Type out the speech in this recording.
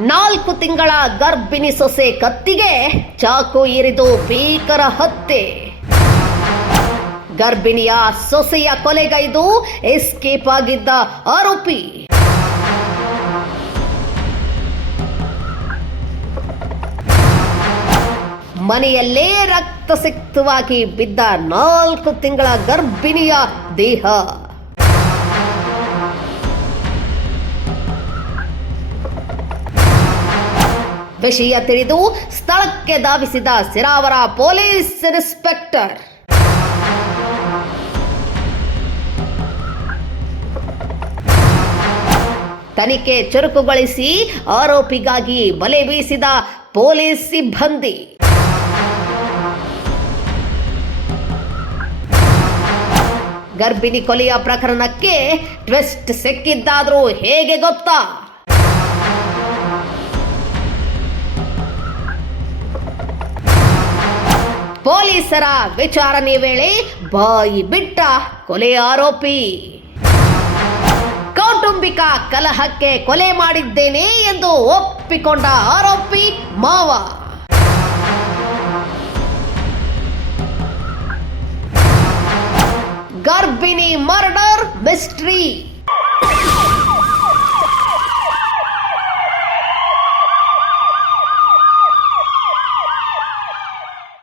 ನಾಲ್ಕು ತಿಂಗಳ ಗರ್ಭಿಣಿ ಸೊಸೆ ಕತ್ತಿಗೆ ಚಾಕು ಇರಿದು ಭೀಕರ ಹತ್ಯೆ. ಗರ್ಭಿಣಿಯ ಸೊಸೆಯ ಕೊಲೆಗೈದು ಎಸ್ಕೇಪ್ ಆಗಿದ್ದ ಆರೋಪಿ. ಮನೆಯಲ್ಲೇ ರಕ್ತಸಿಕ್ತವಾಗಿ ಬಿದ್ದ ನಾಲ್ಕು ತಿಂಗಳ ಗರ್ಭಿಣಿಯ ದೇಹ. ವಿಷಯ ತಿಳಿದು ಸ್ಥಳಕ್ಕೆ ಧಾವಿಸಿದ ಸಿರಾವರ ಪೊಲೀಸ್ ಇನ್ಸ್ಪೆಕ್ಟರ್. ತನಿಖೆ ಚುರುಕುಗೊಳಿಸಿ ಆರೋಪಿಗಾಗಿ ಬಲೆ ಬೀಸಿದ ಪೊಲೀಸ್ ಸಿಬ್ಬಂದಿ. ಗರ್ಭಿಣಿ ಕೊಲೆಯ ಪ್ರಕರಣಕ್ಕೆ ಟ್ವಿಸ್ಟ್ ಸಿಕ್ಕಿದ್ದಾದ್ರೂ ಹೇಗೆ ಗೊತ್ತಾ? ಪೊಲೀಸರ ವಿಚಾರಣೆ ವೇಳೆ ಬಾಯಿ ಬಿಟ್ಟ ಕೊಲೆ ಆರೋಪಿ. ಕೌಟುಂಬಿಕ ಕಲಹಕ್ಕೆ ಕೊಲೆ ಮಾಡಿದ್ದೇನೆ ಎಂದು ಒಪ್ಪಿಕೊಂಡ ಆರೋಪಿ ಮಾವ. ಗರ್ಭಿಣಿ ಮರ್ಡರ್ ಮಿಸ್ಟ್ರಿ.